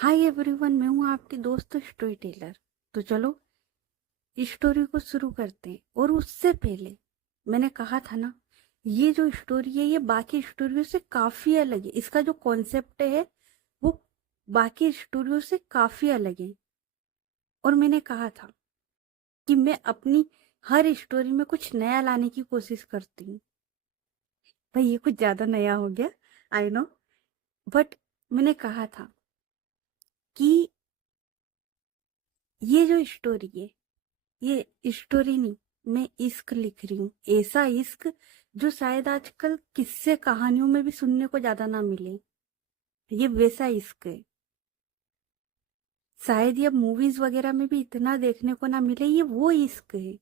Hi everyone, मैं हूँ आपकी दोस्त स्टोरी टेलर। तो चलो इस स्टोरी को शुरू करते हैं। और उससे पहले मैंने कहा था ना, ये जो स्टोरी है ये बाकी स्टोरियों से काफी अलग है। इसका जो कॉन्सेप्ट है वो बाकी स्टोरियों से काफी अलग है। और मैंने कहा था कि मैं अपनी हर स्टोरी में कुछ नया लाने की कोशिश करती हूँ। भाई ये कुछ ज्यादा नया हो गया, आई नो, बट मैंने कहा था कि ये जो स्टोरी है ये स्टोरी नहीं, मैं इश्क लिख रही हूँ। ऐसा इश्क जो शायद आजकल किस्से कहानियों में भी सुनने को ज्यादा ना मिले। ये वैसा इश्क है, शायद ये मूवीज वगैरह में भी इतना देखने को ना मिले। ये वो इश्क है।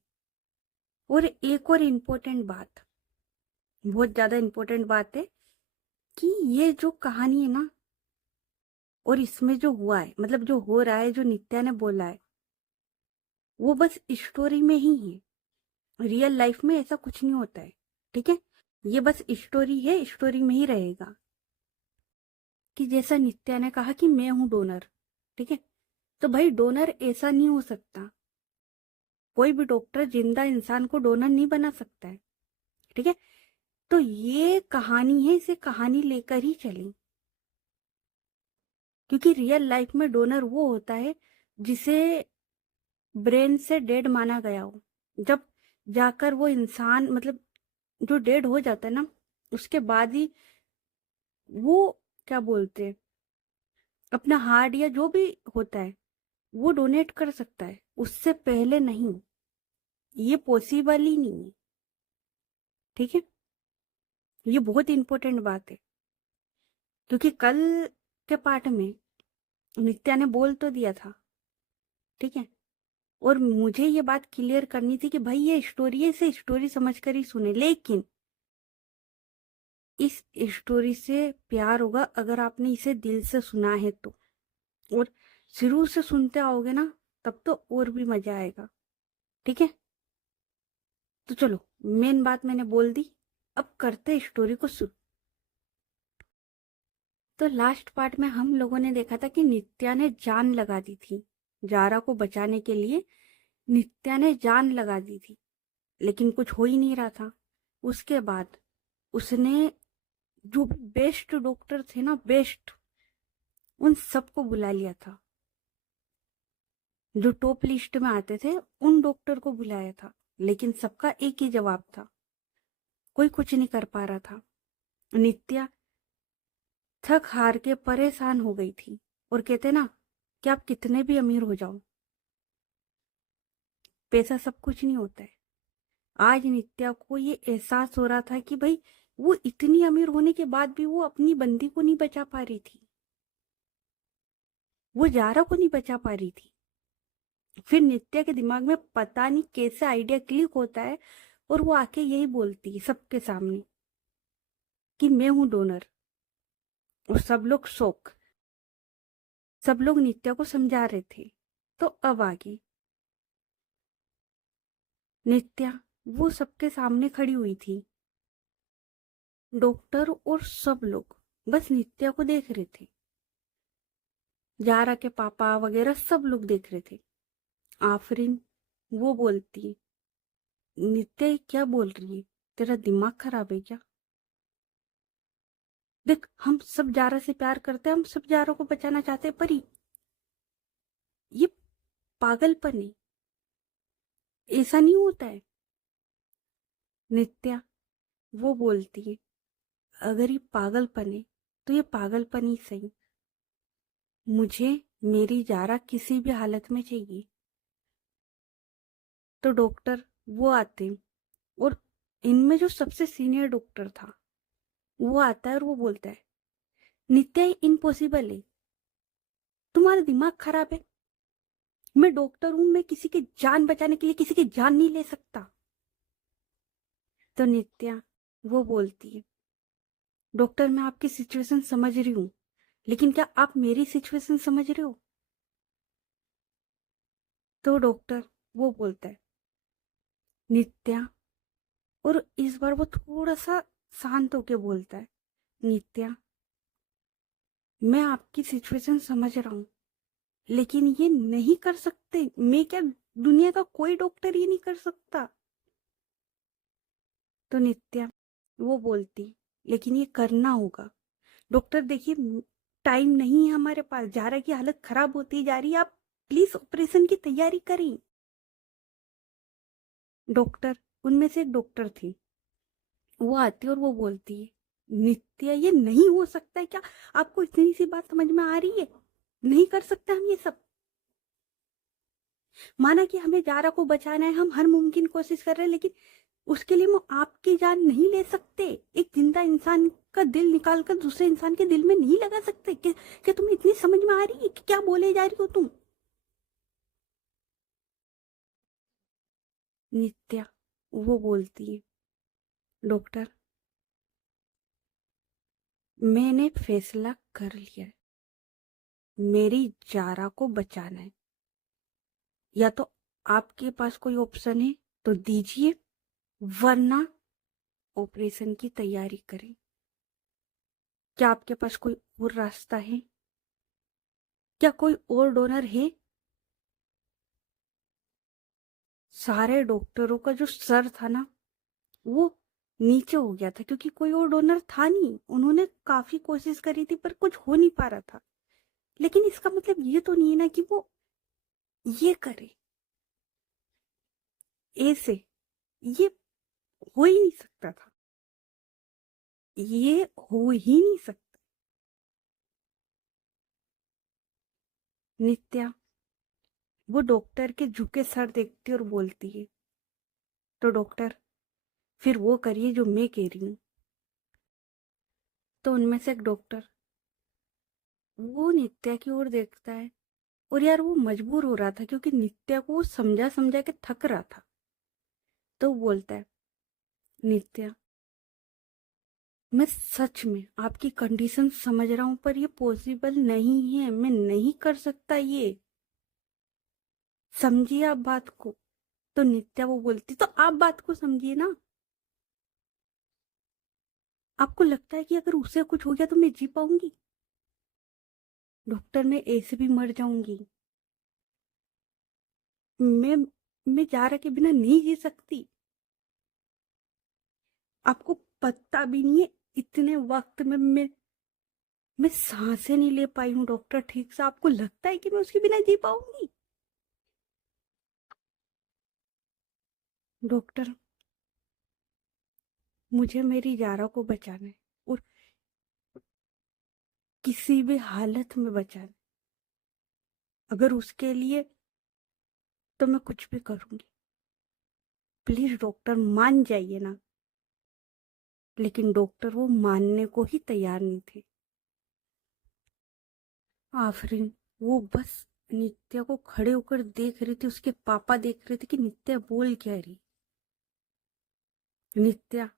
और एक और इम्पोर्टेंट बात, बहुत ज्यादा इम्पोर्टेंट बात है कि ये जो कहानी है ना, और इसमें जो हुआ है, मतलब जो हो रहा है, जो नित्या ने बोला है, वो बस स्टोरी में ही है। रियल लाइफ में ऐसा कुछ नहीं होता है। ठीक है, ये बस स्टोरी है, स्टोरी में ही रहेगा। कि जैसा नित्या ने कहा कि मैं हूं डोनर, ठीक है, तो भाई डोनर ऐसा नहीं हो सकता। कोई भी डॉक्टर जिंदा इंसान को डोनर नहीं बना सकता है। ठीक है, तो ये कहानी है, इसे कहानी लेकर ही चलें। क्योंकि रियल लाइफ में डोनर वो होता है जिसे ब्रेन से डेड माना गया हो। जब जाकर वो इंसान, मतलब जो डेड हो जाता है ना, उसके बाद ही वो, क्या बोलते हैं, अपना हार्ट या जो भी होता है वो डोनेट कर सकता है। उससे पहले नहीं, ये पॉसिबल ही नहीं है। ठीक है, ये बहुत इंपॉर्टेंट बात है। क्योंकि कल के पार्ट में नित्या ने बोल तो दिया था, ठीक है, और मुझे ये बात क्लियर करनी थी कि भाई ये स्टोरी है, इसे स्टोरी समझकर ही सुने। लेकिन इस स्टोरी से प्यार होगा अगर आपने इसे दिल से सुना है तो। और शुरू से सुनते आओगे ना, तब तो और भी मजा आएगा। ठीक है, तो चलो, मेन बात मैंने बोल दी, अब करते स्टोरी को शुरू। तो लास्ट पार्ट में हम लोगों ने देखा था कि नित्या ने जान लगा दी थी जारा को बचाने के लिए। नित्या ने जान लगा दी थी, लेकिन कुछ हो ही नहीं रहा था। उसके बाद उसने जो बेस्ट डॉक्टर थे ना, बेस्ट, उन सबको बुला लिया था। जो टॉप लिस्ट में आते थे उन डॉक्टर को बुलाया था। लेकिन सबका एक ही जवाब था, कोई कुछ नहीं कर पा रहा था। नित्या थक हार के परेशान हो गई थी। और कहते ना कि आप कितने भी अमीर हो जाओ, पैसा सब कुछ नहीं होता है। आज नित्या को ये एहसास हो रहा था कि भाई वो इतनी अमीर होने के बाद भी वो अपनी बंदी को नहीं बचा पा रही थी, वो जारा को नहीं बचा पा रही थी। फिर नित्या के दिमाग में पता नहीं कैसे आइडिया क्लिक होता है, और वो आके यही बोलती है सबके सामने कि मैं हूं डोनर। और सब लोग शौक, सब लोग नित्या को समझा रहे थे। तो अब आगे नित्या वो सबके सामने खड़ी हुई थी। डॉक्टर और सब लोग बस नित्या को देख रहे थे। जारा के पापा वगैरह सब लोग देख रहे थे। आफरीन वो बोलती, नित्या ये क्या बोल रही है, तेरा दिमाग खराब है क्या? देख, हम सब जारा से प्यार करते हैं, हम सब जारा को बचाना चाहते हैं, पर ये पागलपन है, ऐसा नहीं होता है। नित्या वो बोलती है, अगर ये पागलपन है तो ये पागलपन ही सही। मुझे मेरी जारा किसी भी हालत में चाहिए। तो डॉक्टर वो आते हैं, और इनमें जो सबसे सीनियर डॉक्टर था वो आता है और वो बोलता है, नित्या इम्पॉसिबल है, तुम्हारा दिमाग खराब है। मैं डॉक्टर हूं, मैं किसी की जान बचाने के लिए किसी की जान नहीं ले सकता। तो नित्या वो बोलती है, डॉक्टर मैं आपकी सिचुएशन समझ रही हूँ, लेकिन क्या आप मेरी सिचुएशन समझ रहे हो? तो डॉक्टर वो बोलता है, नित्या, और इस बार वो थोड़ा सा शांत होके बोलता है, नित्या मैं आपकी सिचुएशन समझ रहा हूँ, लेकिन ये नहीं कर सकते। मैं क्या, दुनिया का कोई डॉक्टर ये नहीं कर सकता। तो नित्या वो बोलती, लेकिन ये करना होगा डॉक्टर। देखिए, टाइम नहीं है हमारे पास, जारा की हालत खराब होती जा रही है, आप प्लीज ऑपरेशन की तैयारी करें। डॉक्टर, उनमें से एक डॉक्टर थी, वो आती और वो बोलती है, नित्या ये नहीं हो सकता है क्या? आपको इतनी सी बात समझ में आ रही है? नहीं कर सकते हम ये सब। माना कि हमें जारा को बचाना है, हम हर मुमकिन कोशिश कर रहे हैं, लेकिन उसके लिए हम आपकी जान नहीं ले सकते। एक जिंदा इंसान का दिल निकाल कर दूसरे इंसान के दिल में नहीं लगा सकते। क्या तुम्हें इतनी समझ में आ रही है कि क्या बोले जा रही हो तुम? नित्या वो बोलती है, डॉक्टर मैंने फैसला कर लिया है, मेरी जारा को बचाना है। या तो आपके पास कोई ऑप्शन है तो दीजिए, वरना ऑपरेशन की तैयारी करें। क्या आपके पास कोई और रास्ता है? क्या कोई और डोनर है? सारे डॉक्टरों का जो सर था ना, वो नीचे हो गया था, क्योंकि कोई और डोनर था नहीं। उन्होंने काफी कोशिश करी थी पर कुछ हो नहीं पा रहा था। लेकिन इसका मतलब ये तो नहीं है ना कि वो ये करे ऐसे। ये हो ही नहीं सकता था, ये हो ही नहीं सकता। नित्या वो डॉक्टर के झुके सर देखती और बोलती है, तो डॉक्टर फिर वो करिए जो मैं कह रही हूँ। तो उनमें से एक डॉक्टर वो नित्या की ओर देखता है, और यार वो मजबूर हो रहा था क्योंकि नित्या को वो समझा समझा के थक रहा था। तो वो बोलता है, नित्या मैं सच में आपकी कंडीशन समझ रहा हूं, पर ये पॉसिबल नहीं है, मैं नहीं कर सकता ये, समझिए आप बात को। तो नित्या वो बोलती, तो आप बात को समझिए ना। आपको लगता है कि अगर उसे कुछ हो गया तो मैं जी पाऊंगी? डॉक्टर मैं ऐसे भी मर जाऊंगी। मैं मैं जारा के बिना नहीं जी सकती। आपको पता भी नहीं है, इतने वक्त में मैं सांसें नहीं ले पाई हूँ डॉक्टर ठीक से। आपको लगता है कि मैं उसके बिना जी पाऊंगी? डॉक्टर मुझे मेरी जारा को बचाना है, और किसी भी हालत में बचाना है। अगर उसके लिए तो मैं कुछ भी करूंगी। प्लीज डॉक्टर मान जाइए ना। लेकिन डॉक्टर वो मानने को ही तैयार नहीं थे। आफरीन वो बस नित्या को खड़े होकर देख रही थी, उसके पापा देख रहे थे कि नित्या बोल क्या रही। नित्या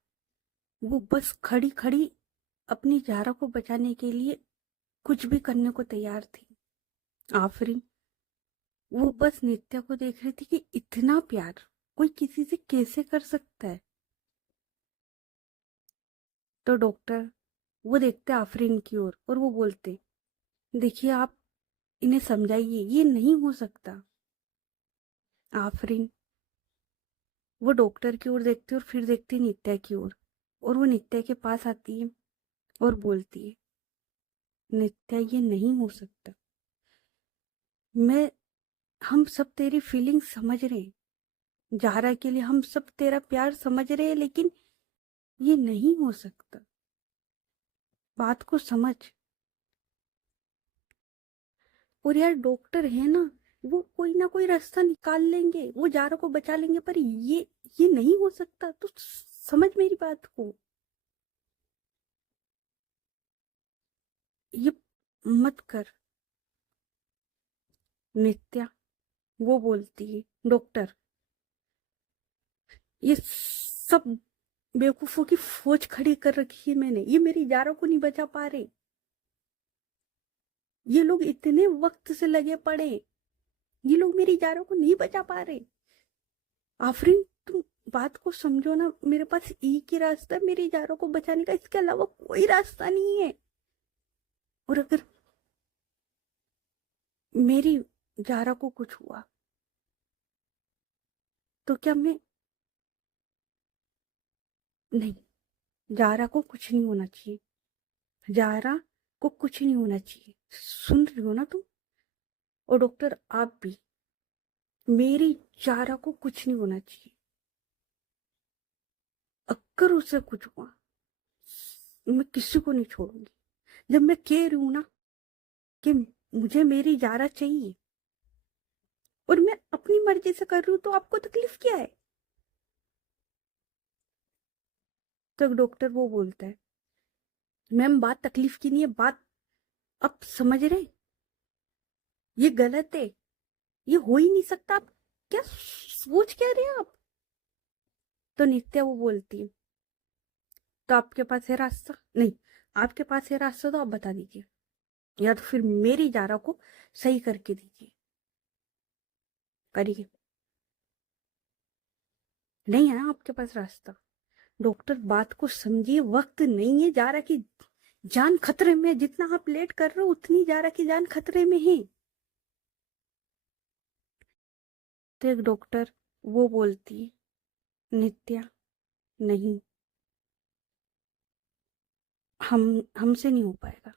वो बस खड़ी खड़ी अपनी जारा को बचाने के लिए कुछ भी करने को तैयार थी। आफरीन वो बस नित्या को देख रही थी कि इतना प्यार कोई किसी से कैसे कर सकता है। तो डॉक्टर वो देखते आफरीन की ओर और वो बोलते, देखिए आप इन्हें समझाइए, ये नहीं हो सकता। आफरीन वो डॉक्टर की ओर देखती और फिर देखती नित्या की ओर, और वो नित्या के पास आती है और बोलती है, नित्या ये नहीं हो सकता। मैं हम सब तेरी फीलिंग समझ रहे हैं, जारा के लिए हम सब तेरा प्यार समझ रहे हैं, लेकिन ये नहीं हो सकता। बात को समझ। और यार डॉक्टर है ना, वो कोई ना कोई रास्ता निकाल लेंगे, वो जारा को बचा लेंगे, पर ये नहीं हो सकता। तो समझ मेरी बात को। ये मत कर। नित्या वो बोलती है, डॉक्टर ये सब बेवकूफों की फौज खड़ी कर रखी है मैंने, ये मेरी जारा को नहीं बचा पा रहे। ये लोग इतने वक्त से लगे पड़े, ये लोग मेरी जारा को नहीं बचा पा रहे। आफरीन तुम बात को समझो ना, मेरे पास एक ही रास्ता है मेरी जारा को बचाने का, इसके अलावा कोई रास्ता नहीं है। और अगर मेरी जारा को कुछ हुआ तो क्या मैं, नहीं, जारा को कुछ नहीं होना चाहिए, जारा को कुछ नहीं होना चाहिए। सुन रही हो ना तुम? और डॉक्टर आप भी, मेरी जारा को कुछ नहीं होना चाहिए। अगर उसे कुछ हुआ मैं किसी को नहीं छोड़ूंगी। जब मैं कह रही हूं ना कि मुझे मेरी जारा चाहिए और मैं अपनी मर्जी से कर रही हूं, तो आपको तकलीफ क्या है? तो डॉक्टर वो बोलता है, मैम बात तकलीफ की नहीं है, बात आप समझ रहे हैं? ये गलत है, ये हो ही नहीं सकता। आप क्या सोच क्या रहे हैं आप? तो नित्या वो बोलती है, तो आपके पास है रास्ता? नहीं, आपके पास है रास्ता तो आप बता दीजिए, या तो फिर मेरी जारा को सही करके दीजिए। करिए। नहीं है ना आपके पास रास्ता? डॉक्टर बात को समझिए, वक्त नहीं है, जारा की जान खतरे में है। जितना आप लेट कर रहे हो उतनी जारा की जान खतरे में है। तो एक डॉक्टर वो बोलती है, नित्या नहीं, हमसे नहीं हो पाएगा।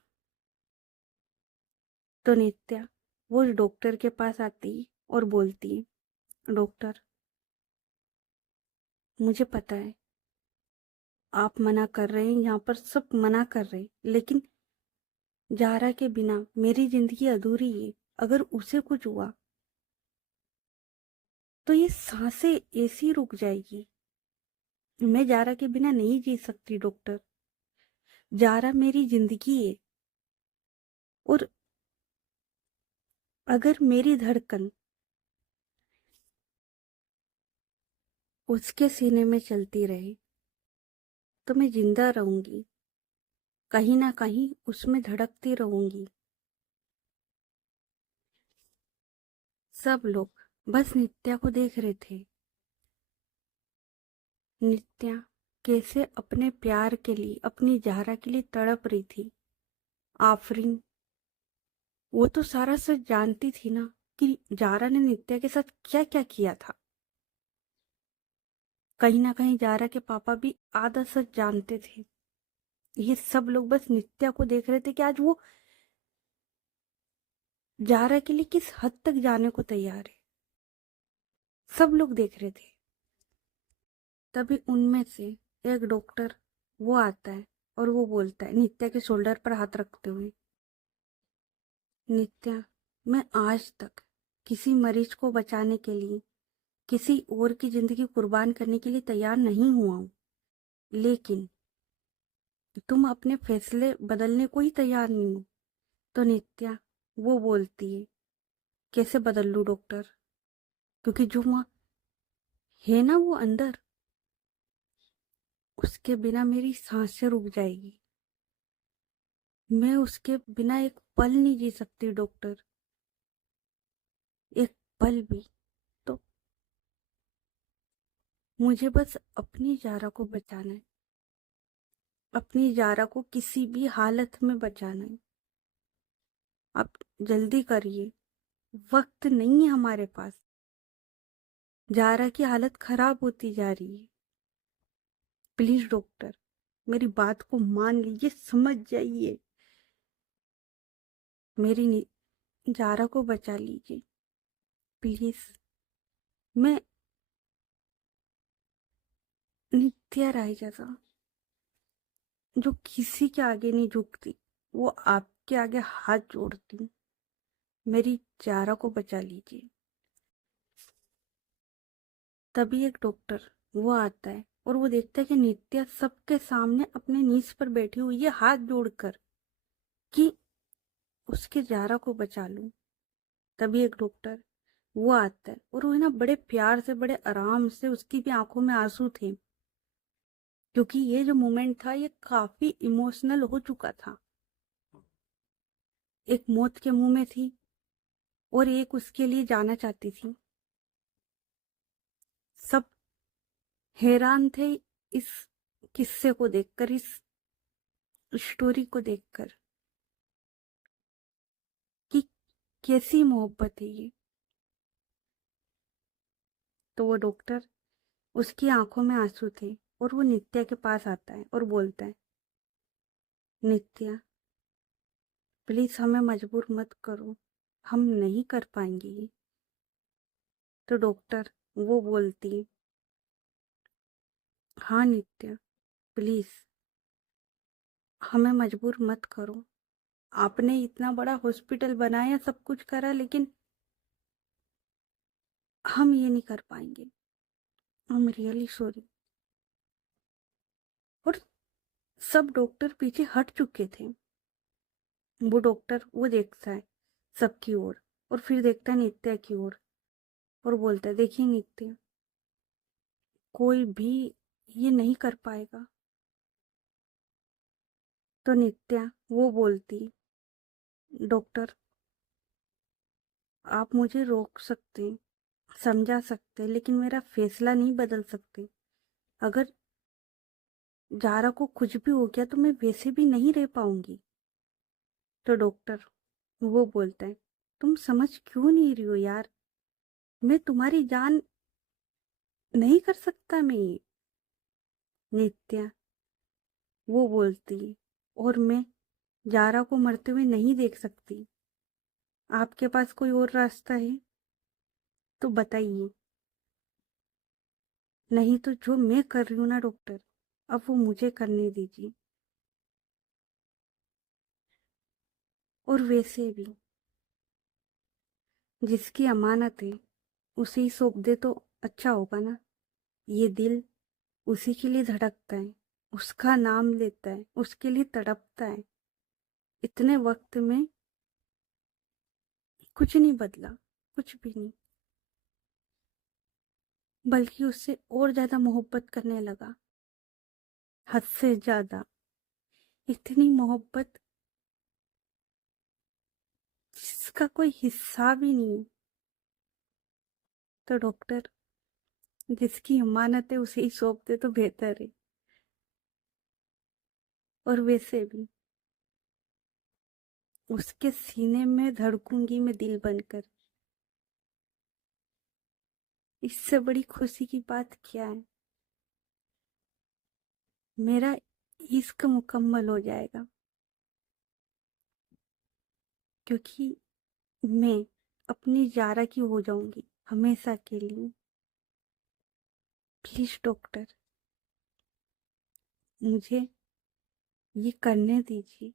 तो नित्या वो डॉक्टर के पास आती है और बोलती है, डॉक्टर मुझे पता है आप मना कर रहे हैं, यहाँ पर सब मना कर रहे हैं, लेकिन जारा के बिना मेरी जिंदगी अधूरी है। अगर उसे कुछ हुआ तो ये सांसें ऐसी रुक जाएगी। मैं जारा के बिना नहीं जी सकती डॉक्टर। जारा मेरी जिंदगी है। और अगर मेरी धड़कन उसके सीने में चलती रहे तो मैं जिंदा रहूंगी, कहीं ना कहीं उसमें धड़कती रहूंगी। सब लोग बस नित्या को देख रहे थे। नित्या कैसे अपने प्यार के लिए, अपनी जारा के लिए तड़प रही थी। आफरीन वो तो सारा सच जानती थी ना, कि जारा ने नित्या के साथ क्या क्या किया था। कहीं ना कहीं जारा के पापा भी आधा सच जानते थे। ये सब लोग बस नित्या को देख रहे थे कि आज वो जारा के लिए किस हद तक जाने को तैयार है। सब लोग देख रहे थे। तभी उनमें से एक डॉक्टर वो आता है और वो बोलता है, नित्या के शोल्डर पर हाथ रखते हुए, नित्या मैं आज तक किसी मरीज को बचाने के लिए किसी और की जिंदगी कुर्बान करने के लिए तैयार नहीं हुआ हूं, लेकिन तुम अपने फैसले बदलने को ही तैयार नहीं हो। तो नित्या वो बोलती है, कैसे बदल लूं डॉक्टर? क्योंकि जो वहां है ना वो अंदर, उसके बिना मेरी सांसें रुक जाएगी। मैं उसके बिना एक पल नहीं जी सकती डॉक्टर, एक पल भी। तो मुझे बस अपनी जारा को बचाना है, अपनी जारा को किसी भी हालत में बचाना है। आप जल्दी करिए, वक्त नहीं है हमारे पास। जारा की हालत खराब होती जा रही है। प्लीज डॉक्टर मेरी बात को मान लीजिए, समझ जाइए, मेरी जारा को बचा लीजिए प्लीज। मैं नित्या राय जैसा, जो किसी के आगे नहीं झुकती, वो आपके आगे हाथ जोड़ती हूँ, मेरी जारा को बचा लीजिए। तभी एक डॉक्टर वो आता है और वो देखता है कि नित्या सबके सामने अपने नीज पर बैठी हुई है, हाथ जोड़कर, कि उसके जारा को बचा लूं। तभी एक डॉक्टर वो आता है और वो है ना बड़े प्यार से, बड़े आराम से, उसकी भी आंखों में आंसू थे, क्योंकि ये जो मोमेंट था ये काफी इमोशनल हो चुका था। एक मौत के मुंह में थी और एक उसके लिए जाना चाहती थी। सब हैरान थे इस किस्से को देखकर, इस स्टोरी को देखकर। कैसी मोहब्बत है ये। तो वो डॉक्टर, उसकी आंखों में आंसू थे और वो नित्या के पास आता है और बोलता है, नित्या प्लीज हमें मजबूर मत करो, हम नहीं कर पाएंगे ये। तो डॉक्टर वो बोलती, हाँ नित्या प्लीज हमें मजबूर मत करो, आपने इतना बड़ा हॉस्पिटल बनाया, सब कुछ करा, लेकिन हम ये नहीं कर पाएंगे, आई एम रियली सॉरी। और सब डॉक्टर पीछे हट चुके थे। वो डॉक्टर वो देखता है सबकी ओर और फिर देखता है नित्या की ओर और बोलता है, देखिए नित्या, कोई भी ये नहीं कर पाएगा। तो नित्या वो बोलती, डॉक्टर आप मुझे रोक सकते हैं, समझा सकते हैं, लेकिन मेरा फैसला नहीं बदल सकते। अगर जारा को कुछ भी हो गया तो मैं वैसे भी नहीं रह पाऊंगी। तो डॉक्टर वो बोलता है, तुम समझ क्यों नहीं रही हो यार, मैं तुम्हारी जान नहीं कर सकता मैं ये। नित्या वो बोलती, और मैं जारा को मरते हुए नहीं देख सकती। आपके पास कोई और रास्ता है तो बताइए, नहीं तो जो मैं कर रही हूँ ना डॉक्टर, अब वो मुझे करने दीजिए। और वैसे भी जिसकी अमानत है उसे ही सौंप दे तो अच्छा होगा ना। ये दिल उसी के लिए धड़कता है, उसका नाम लेता है, उसके लिए तड़पता है। इतने वक्त में कुछ नहीं बदला, कुछ भी नहीं, बल्कि उससे और ज्यादा मोहब्बत करने लगा, हद से ज्यादा। इतनी मोहब्बत जिसका कोई हिस्सा भी नहीं। तो डॉक्टर जिसकी अमानत है उसे ही सौंप दे तो बेहतर है। और वैसे भी उसके सीने में धड़कूंगी मैं दिल बनकर। इससे बड़ी खुशी की बात क्या है। मेरा इश्क मुकम्मल हो जाएगा, क्योंकि मैं अपनी जारा की हो जाऊंगी हमेशा के लिए। प्लीज डॉक्टर मुझे ये करने दीजिए।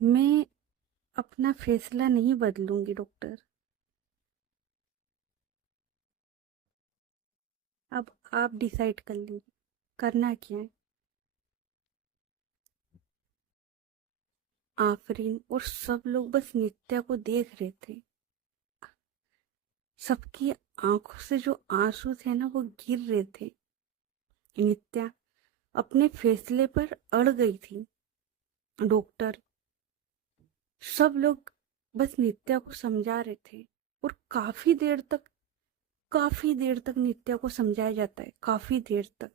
मैं अपना फैसला नहीं बदलूंगी डॉक्टर। अब आप डिसाइड कर लीजिए करना क्या है। आफरीन और सब लोग बस नित्या को देख रहे थे। सबकी आंखों से जो आंसू थे ना वो गिर रहे थे। नित्या अपने फैसले पर अड़ गई थी। डॉक्टर सब लोग बस नित्या को समझा रहे थे। और काफी देर तक नित्या को समझाया जाता है, काफी देर तक।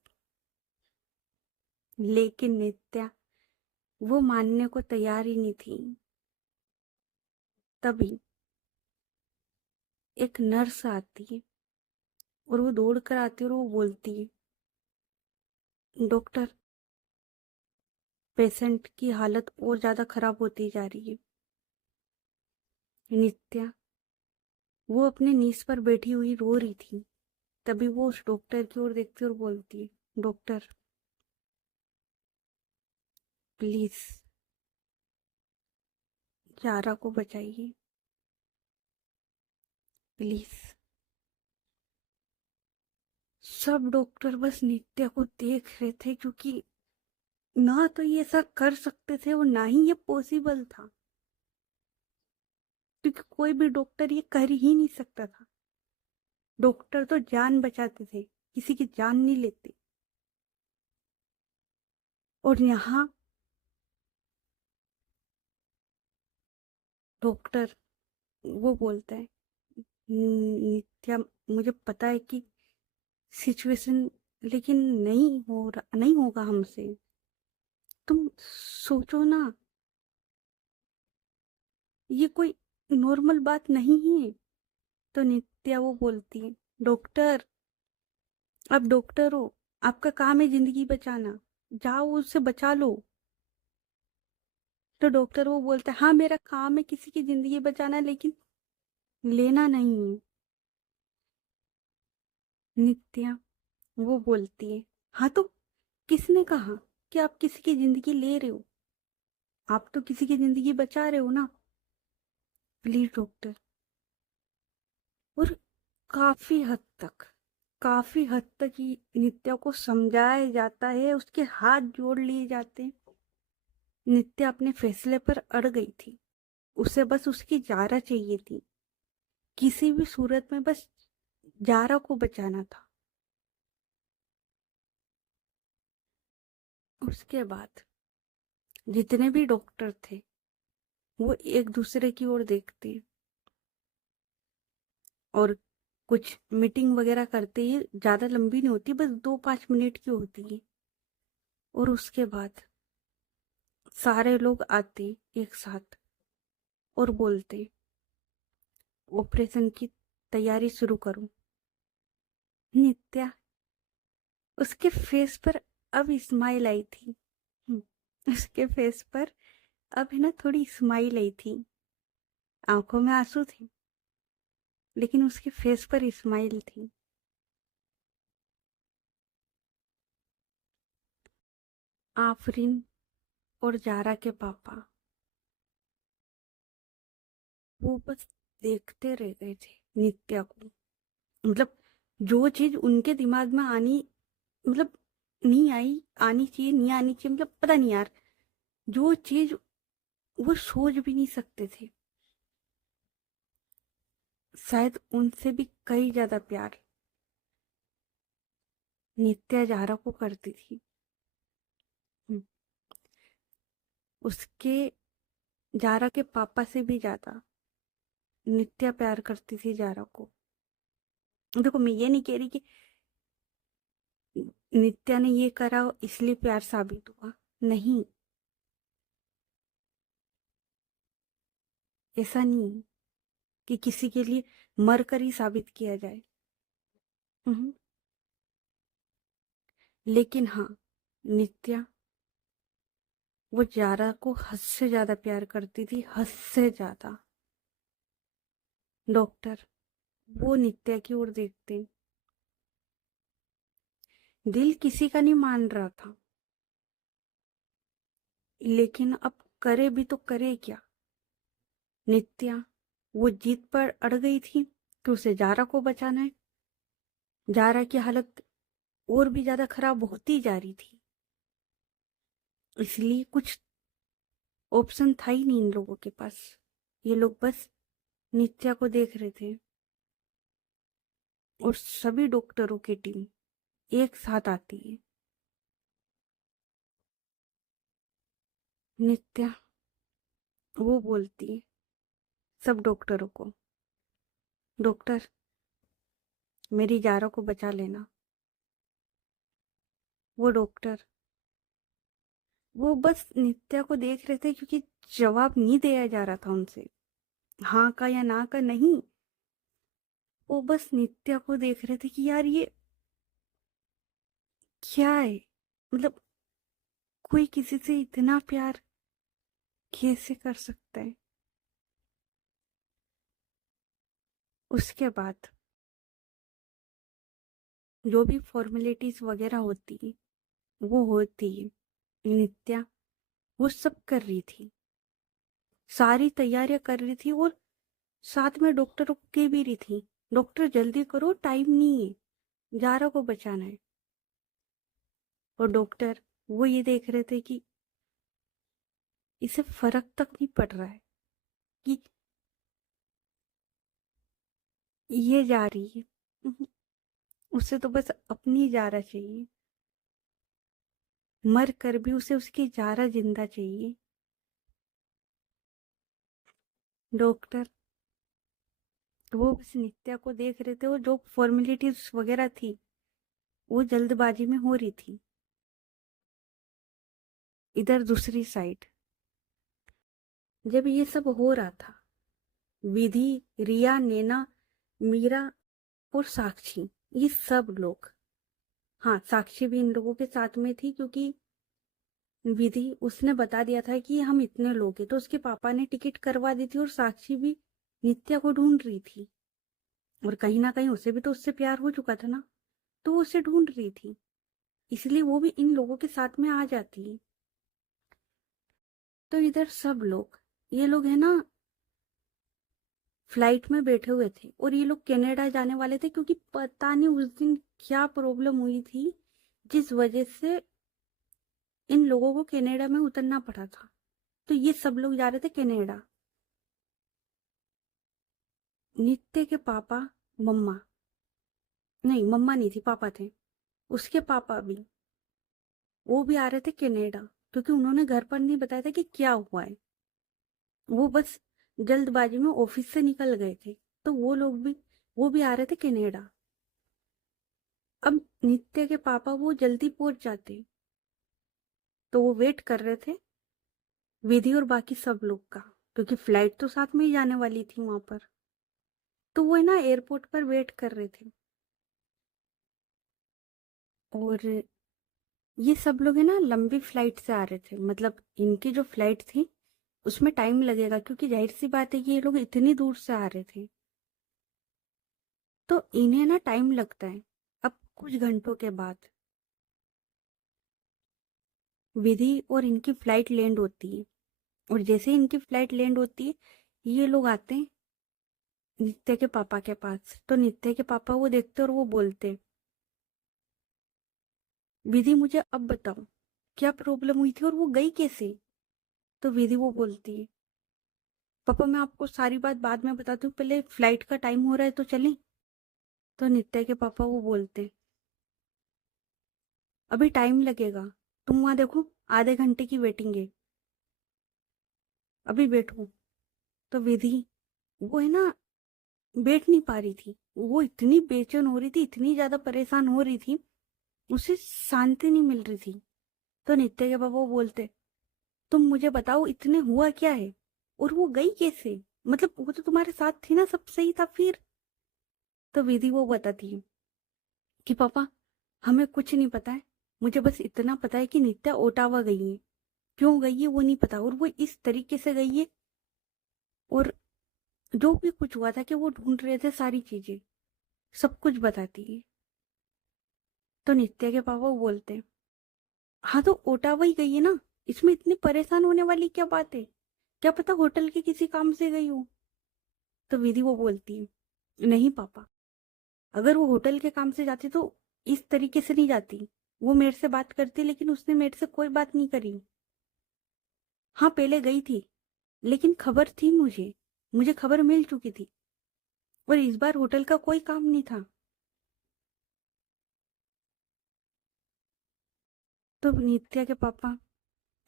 लेकिन नित्या वो मानने को तैयार ही नहीं थी। तभी एक नर्स आती है और वो दौड़ कर आती है और वो बोलती है, डॉक्टर पेशेंट की हालत और ज्यादा खराब होती जा रही है। नित्या वो अपने नीज पर बैठी हुई रो रही थी। तभी वो उस डॉक्टर की ओर देखती है और बोलती है, डॉक्टर प्लीज जारा को बचाइए, प्लीज। सब डॉक्टर बस नित्या को देख रहे थे, क्योंकि ना तो ये ऐसा कर सकते थे और ना ही ये पॉसिबल था, क्योंकि कोई भी डॉक्टर ये कर ही नहीं सकता था। डॉक्टर तो जान बचाते थे, किसी की जान नहीं लेते। और यहाँ डॉक्टर वो बोलता है, नित्या मुझे पता है कि सिचुएशन, लेकिन नहीं होगा हमसे। तुम सोचो ना, ये कोई नॉर्मल बात नहीं है। तो नित्या वो बोलती है, डॉक्टर, आप डॉक्टर हो, आपका काम है जिंदगी बचाना, जाओ उसे बचा लो। तो डॉक्टर वो बोलता है, हाँ मेरा काम है किसी की जिंदगी बचाना, लेकिन लेना नहीं है। नित्या वो बोलती है, हाँ तो किसने कहा कि आप किसी की जिंदगी ले रहे हो? आप तो किसी की जिंदगी बचा रहे हो ना। Please doctor. और काफी हद तक ही नित्या को समझाया जाता है, उसके हाथ जोड़ लिए जाते हैं। नित्या अपने फैसले पर अड़ गई थी। उसे बस उसकी जारा चाहिए थी, किसी भी सूरत में बस जारा को बचाना था। उसके बाद जितने भी डॉक्टर थे वो एक दूसरे की ओर देखते और कुछ मीटिंग वगैरह करते ही, ज्यादा लंबी नहीं होती, बस 2-5 मिनट की होती है। और उसके बाद सारे लोग आते एक साथ और बोलते, ऑपरेशन की तैयारी शुरू करो। नित्या, उसके फेस पर अब स्माइल आई थी। उसके फेस पर अब है ना थोड़ी स्माइल आई थी। आंखों में आंसू थे, लेकिन उसके फेस पर स्माइल थी। आफरीन और जारा के पापा वो बस देखते रह गए थे नित्या को। मतलब जो चीज उनके दिमाग में आनी, मतलब नहीं आई, आनी चाहिए नहीं आनी चाहिए, मतलब पता नहीं यार, जो चीज वो सोच भी नहीं सकते थे। शायद उनसे भी कई ज्यादा प्यार नित्या जारा को करती थी। हम्म, उसके जारा के पापा से भी ज्यादा नित्या प्यार करती थी जारा को। देखो मैं ये नहीं कह रही कि नित्या ने ये करा इसलिए प्यार साबित हुआ, नहीं, ऐसा नहीं है कि किसी के लिए मर कर ही साबित किया जाए। हम्म, लेकिन हाँ, नित्या वो जारा को हद से ज्यादा प्यार करती थी, हद से ज्यादा। डॉक्टर वो नित्या की ओर देखते, दिल किसी का नहीं मान रहा था, लेकिन अब करे भी तो करे क्या। नित्या वो जीत पर अड़ गई थी कि उसे जारा को बचाना है। जारा की हालत और भी ज्यादा खराब होती जा रही थी, इसलिए कुछ ऑप्शन था ही नहीं इन लोगों के पास। ये लोग बस नित्या को देख रहे थे। और सभी डॉक्टरों की टीम एक साथ आती है। नित्या वो बोलती है सब डॉक्टरों को, डॉक्टर मेरी जारा को बचा लेना। वो डॉक्टर वो बस नित्या को देख रहे थे, क्योंकि जवाब नहीं दिया जा रहा था उनसे, हाँ का या ना का नहीं। वो बस नित्या को देख रहे थे कि यार ये क्या है, मतलब कोई किसी से इतना प्यार कैसे कर सकता है। उसके बाद जो भी फॉर्मेलिटीज वगैरह होती है वो होती है। नित्या वो सब कर रही थी, सारी तैयारियां कर रही थी, और साथ में डॉक्टर को कह भी रही थी, डॉक्टर जल्दी करो, टाइम नहीं है, जारा को बचाना है। और डॉक्टर वो ये देख रहे थे कि इसे फर्क तक नहीं पड़ रहा है कि ये जा रही है। उसे तो बस अपनी जारा चाहिए, मर कर भी उसे उसकी जारा जिंदा चाहिए। डॉक्टर वो बस नित्या को देख रहे थे, और जो फॉर्मेलिटीज वगैरह थी वो जल्दबाजी में हो रही थी। इधर दूसरी साइड जब ये सब हो रहा था, विधि, रिया, नैना, मीरा और साक्षी, ये सब लोग, हाँ साक्षी भी इन लोगों के साथ में थी, क्योंकि विधि उसने बता दिया था कि हम इतने लोग हैं, तो उसके पापा ने टिकट करवा दी थी, और साक्षी भी नित्या को ढूंढ रही थी, और कहीं ना कहीं उसे भी तो उससे प्यार हो चुका था ना, तो वो उसे ढूंढ रही थी, इसलिए वो भी इन लोगों के साथ में आ जाती है। तो इधर सब लोग, ये लोग है ना, फ्लाइट में बैठे हुए थे, और ये लोग कनाडा जाने वाले थे, क्योंकि पता नहीं उस दिन क्या प्रॉब्लम हुई थी जिस वजह से इन लोगों को कनाडा में उतरना पड़ा था। तो ये सब लोग जा रहे थे कनाडा। नित्य के पापा, मम्मा, नहीं मम्मा नहीं थी, पापा थे, उसके पापा भी, वो भी आ रहे थे कनाडा, क्योंकि उन्होंने घर पर नहीं बताया था कि क्या हुआ है, वो बस जल्दबाजी में ऑफिस से निकल गए थे, तो वो भी आ रहे थे कनाडा। अब नित्य के पापा वो जल्दी पहुंच जाते, तो वो वेट कर रहे थे विधि और बाकी सब लोग का, क्योंकि फ्लाइट तो साथ में ही जाने वाली थी वहां पर, तो वो है ना एयरपोर्ट पर वेट कर रहे थे। और ये सब लोग है ना लंबी फ्लाइट से आ रहे थे, मतलब इनकी जो फ्लाइट थी उसमें टाइम लगेगा, क्योंकि जाहिर सी बात है कि ये लोग इतनी दूर से आ रहे थे, तो इन्हें ना टाइम लगता है। अब कुछ घंटों के बाद विधि और इनकी फ्लाइट लैंड होती है, और जैसे ही इनकी फ्लाइट लैंड होती है, ये लोग आते हैं नित्य के पापा के पास। तो नित्य के पापा वो देखते और वो बोलते, विधि मुझे अब बताओ क्या प्रॉब्लम हुई थी और वो गई कैसे। तो विधि वो बोलती है, पापा मैं आपको सारी बात बाद में बताती हूँ, पहले फ्लाइट का टाइम हो रहा है तो चलें। तो नित्य के पापा वो बोलते, अभी टाइम लगेगा, तुम वहां देखो आधे घंटे की वेटिंग है, अभी बैठो। तो विधि वो है ना बैठ नहीं पा रही थी, वो इतनी बेचैन हो रही थी, इतनी ज्यादा परेशान हो रही थी, उसे शांति नहीं मिल रही थी। तो नित्य के पापा वो बोलते, तुम मुझे बताओ इतने हुआ क्या है, और वो गई कैसे, मतलब वो तो तुम्हारे साथ थी ना, सब सही था फिर। तो विधि वो बताती है कि पापा हमें कुछ नहीं पता है, मुझे बस इतना पता है कि नित्या ओटावा गई है, क्यों गई है वो नहीं पता, और वो इस तरीके से गई है, और जो भी कुछ हुआ था कि वो ढूंढ रहे थे सारी चीजें, सब कुछ बताती है। तो नित्या के पापा वो बोलते हैं, हाँ तो ओटावा ही गई है ना, इसमें इतनी परेशान होने वाली क्या बात है, क्या पता होटल के किसी काम से गई हो। तो विधि वो बोलती है, नहीं पापा, अगर वो होटल के काम से जाती तो इस तरीके से नहीं जाती, वो मेरे से बात करती, लेकिन उसने मेरे से कोई बात नहीं करी। हाँ पहले गई थी, लेकिन खबर थी मुझे, मुझे खबर मिल चुकी थी, और इस बार होटल का कोई काम नहीं था। तो नित्या के पापा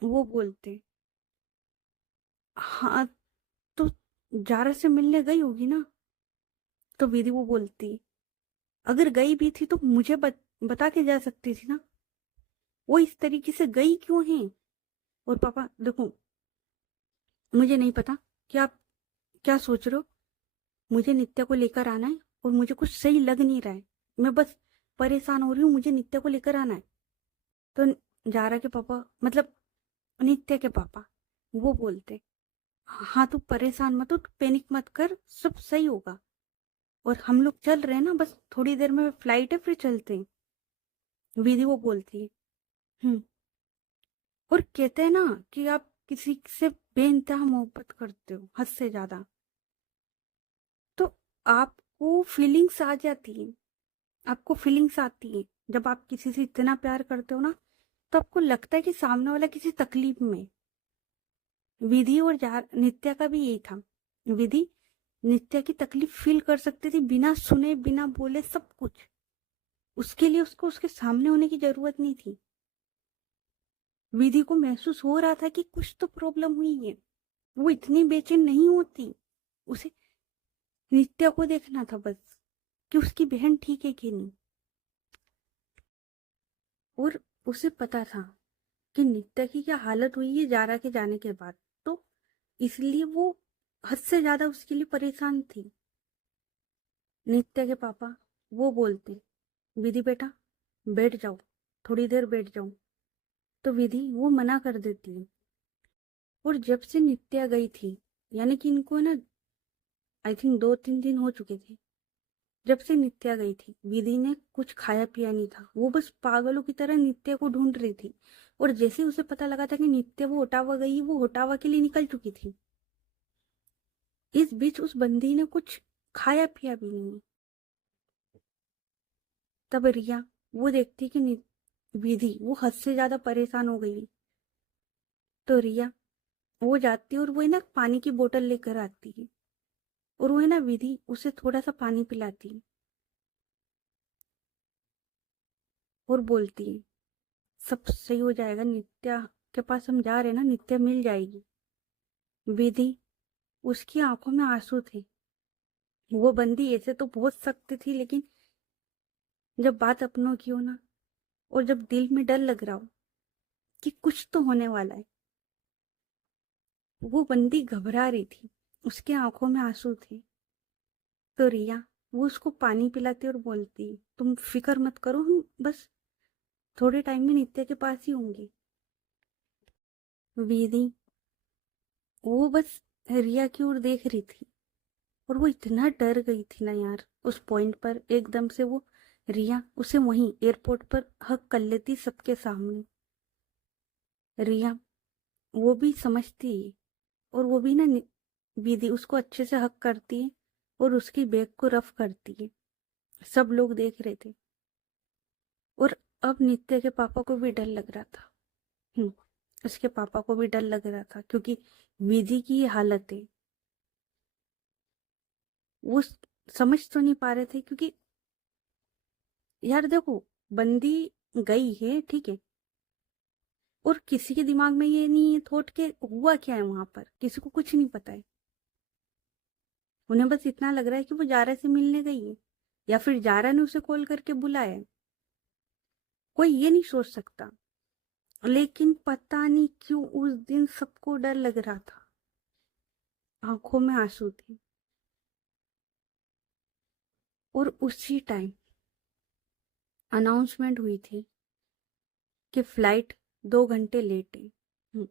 वो बोलते, हाँ तो जारा से मिलने गई होगी ना। तो विधि वो बोलती, अगर गई भी थी तो मुझे बता के जा सकती थी ना, वो इस तरीके से गई क्यों है। और पापा देखो, मुझे नहीं पता कि आप क्या सोच रहे हो, मुझे नित्या को लेकर आना है, और मुझे कुछ सही लग नहीं रहा है, मैं बस परेशान हो रही हूँ, मुझे नित्या को लेकर आना है। तो जारा के पापा, मतलब नित्या के पापा वो बोलते, हाँ तू परेशान मत हो, तू पैनिक मत कर, सब सही होगा, और हम लोग चल रहे हैं ना, बस थोड़ी देर में फ्लाइट है, फिर चलते हैं। विधि वो बोलती है, हम्म, और कहते हैं ना कि आप किसी से बेइंतहा मोहब्बत करते हो, हद से ज्यादा, तो आपको फीलिंग्स आ जाती है, आपको फीलिंग्स आती है, जब आप किसी से इतना प्यार करते हो ना, तो आपको लगता है कि सामने वाला किसी तकलीफ में है। विधि और नित्या का भी यही था, विधि नित्या की तकलीफ फील कर सकती थी, बिना सुने बिना बोले सब कुछ, उसके लिए उसको उसके सामने होने की जरूरत नहीं थी। विधि को महसूस हो रहा था कि कुछ तो प्रॉब्लम हुई है, वो इतनी बेचैन नहीं होती, उसे नित्या को देखना था बस, कि उसकी बहन ठीक है कि नहीं। और उसे पता था कि नित्या की क्या हालत हुई है जारा के जाने के बाद, तो इसलिए वो हद से ज्यादा उसके लिए परेशान थी। नित्या के पापा वो बोलते, विधि बेटा बैठ जाओ, थोड़ी देर बैठ जाओ। तो विधि वो मना कर देती है। और जब से नित्या गई थी, यानी कि इनको ना आई थिंक 2-3 दिन हो चुके थे, जब से नित्या गई थी विधि ने कुछ खाया पिया नहीं था। वो बस पागलों की तरह नित्या को ढूंढ रही थी। और जैसे ही उसे पता लगा था कि नित्या वो ओटावा गई, वो ओटावा के लिए निकल चुकी थी। इस बीच उस बंदी ने कुछ खाया पिया भी नहीं। तब रिया वो देखती कि विधि वो हद से ज्यादा परेशान हो गई। तो रिया वो जाती है और वो है ना पानी की बोतल लेकर आती है। और वो है ना विधि उसे थोड़ा सा पानी पिलाती है और बोलती है सब सही हो जाएगा, नित्या के पास हम जा रहे हैं ना, नित्या मिल जाएगी। विधि उसकी आंखों में आंसू थे। वो बंदी ऐसे तो बहुत सख्त थी, लेकिन जब बात अपनों की हो ना, और जब दिल में डर लग रहा हो कि कुछ तो होने वाला है, वो बंदी घबरा रही थी। उसके आंखों में आंसू थे। तो रिया वो उसको पानी पिलाती और बोलती, तुम फिक्र मत करो, हम बस थोड़े टाइम में नित्या के पास ही होंगे। विधि वो बस रिया की ओर देख रही थी। और वो इतना डर गई थी ना यार, उस पॉइंट पर एकदम से वो रिया उसे वहीं एयरपोर्ट पर हक कर लेती सबके सामने। रिया वो भी समझती है, और वो भी ना विधि उसको अच्छे से हक करती है और उसकी बैग को रफ करती है। सब लोग देख रहे थे। और अब नित्य के पापा को भी डर लग रहा था। उसके पापा को भी डर लग रहा था, क्योंकि विधि की ये हालत है। वो समझ तो नहीं पा रहे थे, क्योंकि यार देखो, बंदी गई है ठीक है, और किसी के दिमाग में ये नहीं है थॉट के हुआ क्या है वहां पर, किसी को कुछ नहीं पता है। उन्हें बस इतना लग रहा है कि वो जारा से मिलने गई है, या फिर जारा ने उसे कॉल करके बुलाया है। कोई ये नहीं सोच सकता। लेकिन पता नहीं क्यों उस दिन सबको डर लग रहा था। आंखों में आंसू थे। और उसी टाइम अनाउंसमेंट हुई थी कि फ्लाइट 2 घंटे लेट है।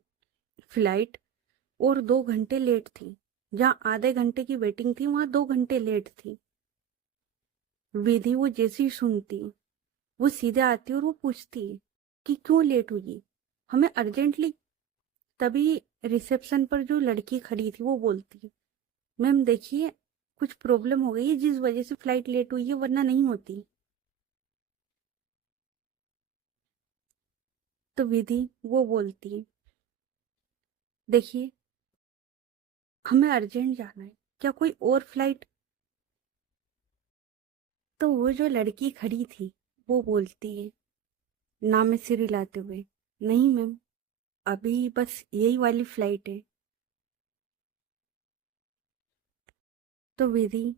फ्लाइट और 2 घंटे लेट थी। जहाँ आधे घंटे की वेटिंग थी, वहां 2 घंटे लेट थी। विधि वो जैसी सुनती, वो सीधे आती और वो पूछती है कि क्यों लेट हुई, हमें अर्जेंटली। तभी रिसेप्शन पर जो लड़की खड़ी थी वो बोलती है, मैम देखिए कुछ प्रॉब्लम हो गई है जिस वजह से फ्लाइट लेट हुई है, वरना नहीं होती। तो विधि वो बोलती है, देखिए हमें अर्जेंट जाना है, क्या कोई और फ्लाइट। तो वो जो लड़की खड़ी थी वो बोलती है ना में सिर हिलाते हुए, नहीं मैम, अभी बस यही वाली फ्लाइट है। तो विधि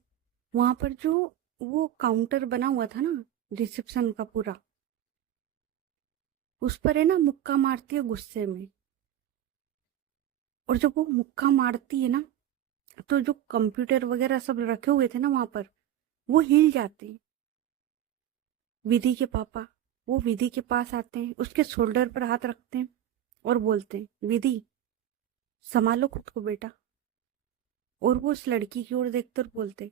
वहां पर जो वो काउंटर बना हुआ था ना, रिसेप्शन का पूरा, उस पर है ना मुक्का मारती है गुस्से में। और जब वो मुक्का मारती है ना, तो जो कंप्यूटर वगैरह सब रखे हुए थे ना वहां पर, वो हिल जाते हैं। विधि के पापा वो विधि के पास आते हैं, उसके शोल्डर पर हाथ रखते हैं और बोलते हैं, विधि संभालो खुद को बेटा। और वो उस लड़की की ओर देखकर बोलते,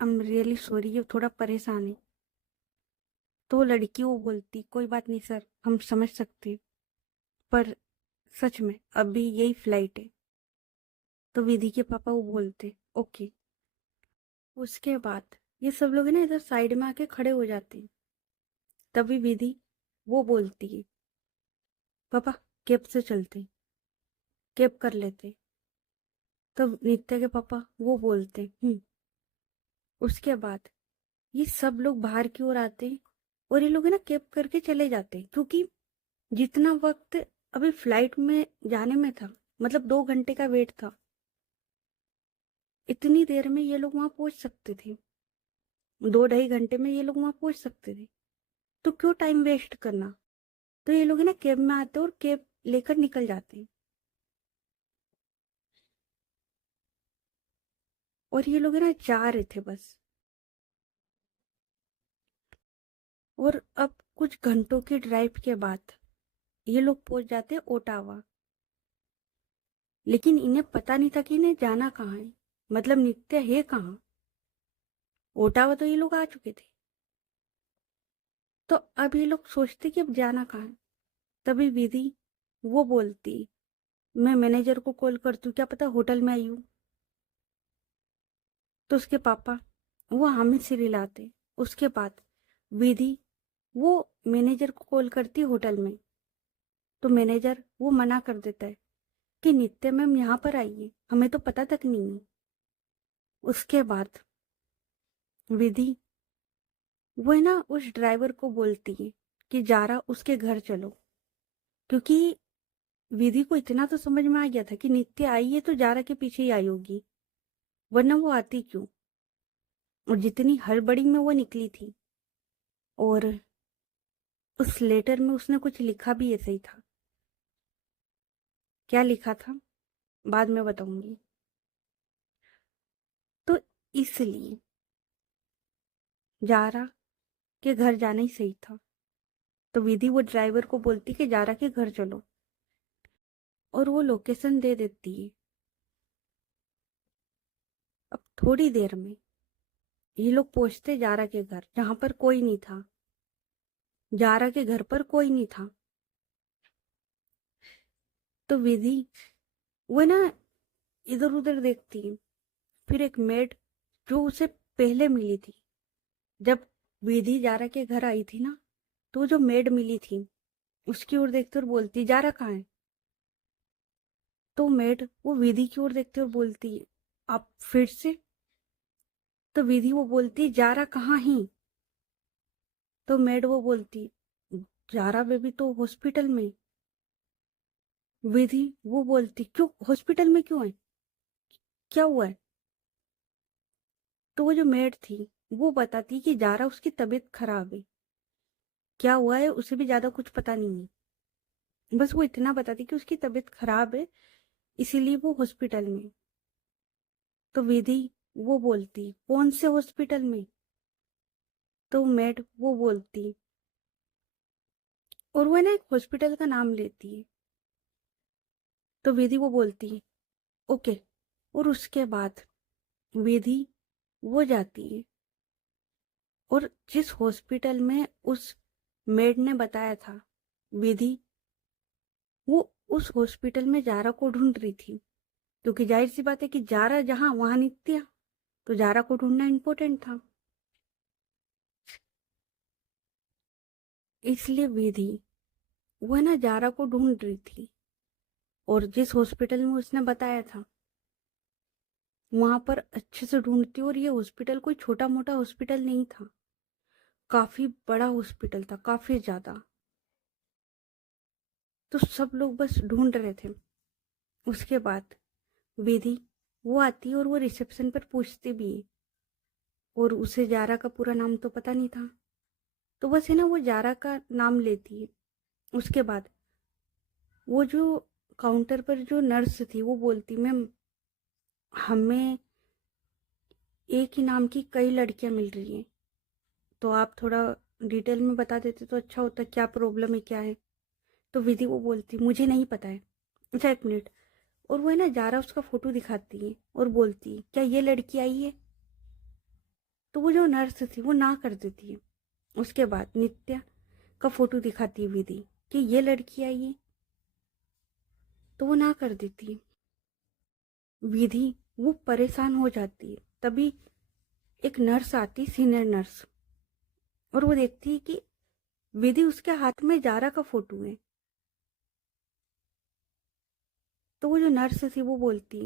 आई एम रियली सॉरी, ये थोड़ा परेशान है। तो वो लड़की वो बोलती, कोई बात नहीं सर, हम समझ सकते हैं, पर सच में अभी यही फ्लाइट है। तो विधि के पापा वो बोलते, ओके। उसके बाद ये सब लोग है ना इधर साइड में आके खड़े हो जाते हैं। तभी विधि वो बोलती है, पापा कैब से चलते, कैब कर लेते। तब नित्या के पापा वो बोलते, उसके बाद ये सब लोग बाहर की ओर आते हैं और ये लोग है ना कैब करके चले जाते हैं, क्योंकि जितना वक्त अभी फ्लाइट में जाने में था, मतलब 2 घंटे का वेट था, इतनी देर में ये लोग वहां पहुंच सकते थे। 2-2.5 घंटे में ये लोग वहां पहुंच सकते थे। तो क्यों टाइम वेस्ट करना। तो ये लोग है ना कैब में आते और कैब लेकर निकल जाते हैं। और ये लोग है ना जा रहे थे बस। और अब कुछ घंटों की ड्राइव के बाद ये लोग पहुंच जाते ओटावा। लेकिन इन्हें पता नहीं था कि इन्हें जाना कहाँ है, मतलब नित्य है कहाँ। ओटावा तो ये लोग आ चुके थे। तो अब ये लोग सोचते कि अब जाना कहाँ है। तभी विधि वो बोलती, मैं मैनेजर को कॉल करती हूँ, क्या पता होटल में आई हूँ। तो उसके पापा वो हामिद से रिलाते। उसके बाद विधि वो मैनेजर को कॉल करती होटल में। तो मैनेजर वो मना कर देता है कि नित्य मैम यहाँ पर आइए, हमें तो पता तक नहीं है। उसके बाद विधि वो है ना उस ड्राइवर को बोलती है कि जारा उसके घर चलो, क्योंकि विधि को इतना तो समझ में आ गया था कि नित्य आई है तो जारा के पीछे ही आई होगी, वरना वो आती क्यों। और जितनी हड़बड़ी में वो निकली थी, और उस लेटर में उसने कुछ लिखा भी ऐसे ही था। क्या लिखा था बाद में बताऊंगी। तो इसलिए जारा के घर जाना ही सही था। तो विधि वो ड्राइवर को बोलती कि जारा के घर चलो, और वो लोकेशन दे देती है। अब थोड़ी देर में ये लोग पहुंचते जारा के घर, जहां पर कोई नहीं था। जारा के घर पर कोई नहीं था। तो विधि वो ना इधर उधर देखती है। फिर एक मेड जो उसे पहले मिली थी, जब विधि जारा के घर आई थी ना, तो जो मेड मिली थी उसकी ओर देखते और बोलती जारा कहाँ है। तो मेड वो विधि की ओर देखते और बोलती आप फिर से। तो विधि वो बोलती जारा कहाँ ही। तो मेड वो बोलती जारा बेबी तो हॉस्पिटल में। विधि वो बोलती क्यों हॉस्पिटल में क्यों है, क्या हुआ है। तो वो जो मेड थी वो बताती कि जारा उसकी तबीयत खराब है। क्या हुआ है उसे भी ज्यादा कुछ पता नहीं है, बस वो इतना बताती कि उसकी तबीयत खराब है, इसीलिए वो हॉस्पिटल में। तो विधि वो बोलती कौन से हॉस्पिटल में। तो मेड वो बोलती, और वो ना एक हॉस्पिटल का नाम लेती है। तो विधि वो बोलती ओके। और उसके बाद विधि वो जाती है, और जिस हॉस्पिटल में उस मेड ने बताया था, विधि वो उस हॉस्पिटल में जारा को ढूंढ रही थी, क्योंकि जाहिर सी बात है कि जारा जहां वहां नित्या, तो जारा को ढूंढना इम्पोर्टेंट था। इसलिए विधि वो है ना जारा को ढूंढ रही थी, और जिस हॉस्पिटल में उसने बताया था वहां पर अच्छे से ढूंढती। और ये हॉस्पिटल कोई छोटा मोटा हॉस्पिटल नहीं था, काफी बड़ा हॉस्पिटल था, काफी ज्यादा। तो सब लोग बस ढूंढ रहे थे। उसके बाद विधि वो आती और वो रिसेप्शन पर पूछती भी है, और उसे जारा का पूरा नाम तो पता नहीं था, तो बस है ना वो जारा का नाम लेती है। उसके बाद वो जो काउंटर पर जो नर्स थी वो बोलती मैम हमें एक ही नाम की कई लड़कियां मिल रही हैं, तो आप थोड़ा डिटेल में बता देते तो अच्छा होता, क्या प्रॉब्लम है क्या है। तो विधि वो बोलती मुझे नहीं पता है। अच्छा एक मिनट। और वो है ना जारा उसका फोटो दिखाती है और बोलती है क्या ये लड़की आई है। तो वो जो नर्स थी वो ना कर देती है। उसके बाद नित्या का फोटो दिखाती है विधि कि ये लड़की आई है, तो वो ना कर देती है। विधि वो परेशान हो जाती है। तभी एक नर्स आती, सीनियर नर्स, और वो देखती है कि विधि उसके हाथ में जारा का फोटो है। तो वो जो नर्स थी वो बोलती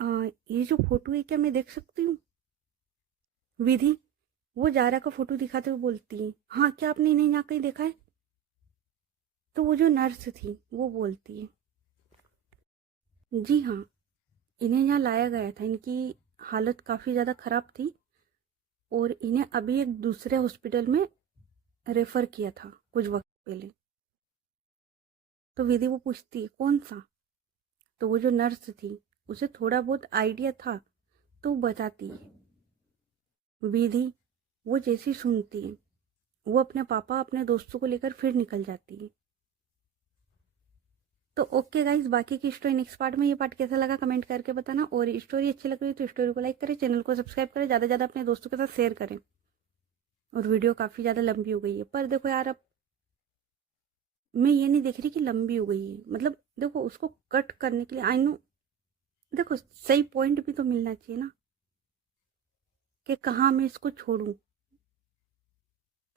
ये जो फोटो है क्या मैं देख सकती हूँ। विधि वो जारा का फोटो दिखाते हुए बोलती है हाँ क्या आपने इन्हें यहाँ कहीं देखा है। तो वो जो नर्स थी वो बोलती है जी हाँ, इन्हें यहाँ लाया गया था, इनकी हालत काफ़ी ज़्यादा ख़राब थी, और इन्हें अभी एक दूसरे हॉस्पिटल में रेफ़र किया था कुछ वक्त पहले। तो विधि वो पूछती है कौन सा। तो वो जो नर्स थी उसे थोड़ा बहुत आइडिया था, तो बताती है। विधि वो जैसी सुनती है, वो अपने पापा अपने दोस्तों को लेकर फिर निकल जाती है। तो ओके गाइस, बाकी की स्टोरी नेक्स्ट पार्ट में। ये पार्ट कैसा लगा कमेंट करके बताना, और स्टोरी अच्छी लग रही है तो स्टोरी को लाइक करें, चैनल को सब्सक्राइब करें, ज़्यादा से ज़्यादा अपने दोस्तों के साथ शेयर करें। और वीडियो काफ़ी ज़्यादा लंबी हो गई है, पर देखो यार, अब मैं ये नहीं देख रही कि लंबी हो गई है, मतलब देखो उसको कट करने के लिए, आई नो, देखो सही पॉइंट भी तो मिलना चाहिए ना, कि कहाँ मैं इसको छोड़ूं,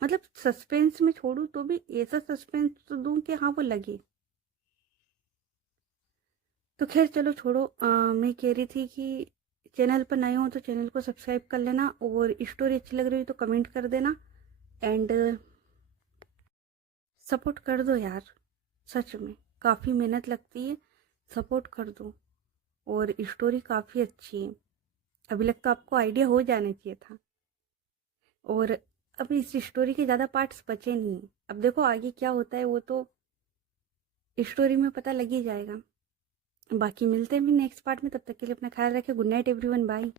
मतलब सस्पेंस में छोड़ूं तो भी ऐसा सस्पेंस तो दूं कि हाँ वो लगे। तो खैर चलो छोड़ो, मैं कह रही थी कि चैनल पर नए हो तो चैनल को सब्सक्राइब कर लेना, और स्टोरी अच्छी लग रही हो तो कमेंट कर देना, एंड सपोर्ट कर दो यार, सच में काफ़ी मेहनत लगती है, सपोर्ट कर दो। और स्टोरी काफ़ी अच्छी है, अभी लगता तो आपको आइडिया हो जाना चाहिए था। और अभी इस स्टोरी के ज़्यादा पार्ट्स बचे नहीं, अब देखो आगे क्या होता है वो तो स्टोरी में पता लग ही जाएगा। बाकी मिलते हैं भी नेक्स्ट पार्ट में, तब तक के लिए अपना ख्याल रखें। Good night everyone, bye.